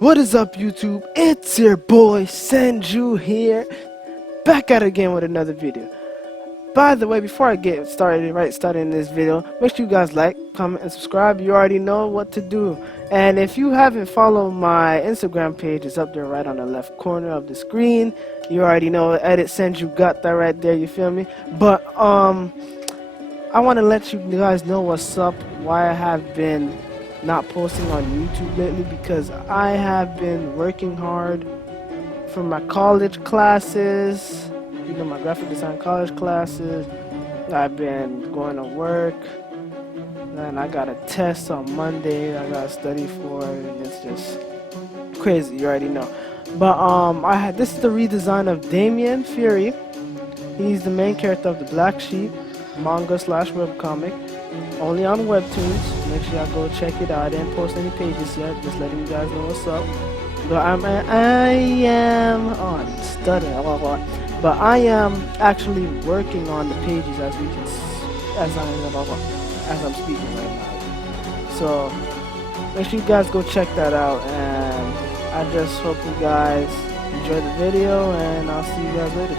What is up, YouTube? It's your boy Senju here, back at it again with another video. By the way, before I get started in this video, make sure you guys like, comment, and subscribe. You already know what to do. And if you haven't followed my Instagram page, it's up there right on the left corner of the screen. You already know, edit Senju got that right there. You feel me? But I want to let you guys know what's up. Why I have been not posting on YouTube lately, because I have been working hard for my college classes, my graphic design college classes. I've been going to work, and I got a test on Monday I gotta study for, and it's just crazy, you already know. But this is the redesign of Damien Fury. He's the main character of the Black Sheep manga / webcomic, only on Webtoons. Make sure y'all go check it out. I didn't post any pages yet, just letting you guys know what's up. But I am actually working on the pages as I'm speaking right now. So make sure you guys go check that out, and I just hope you guys enjoy the video, and I'll see you guys later.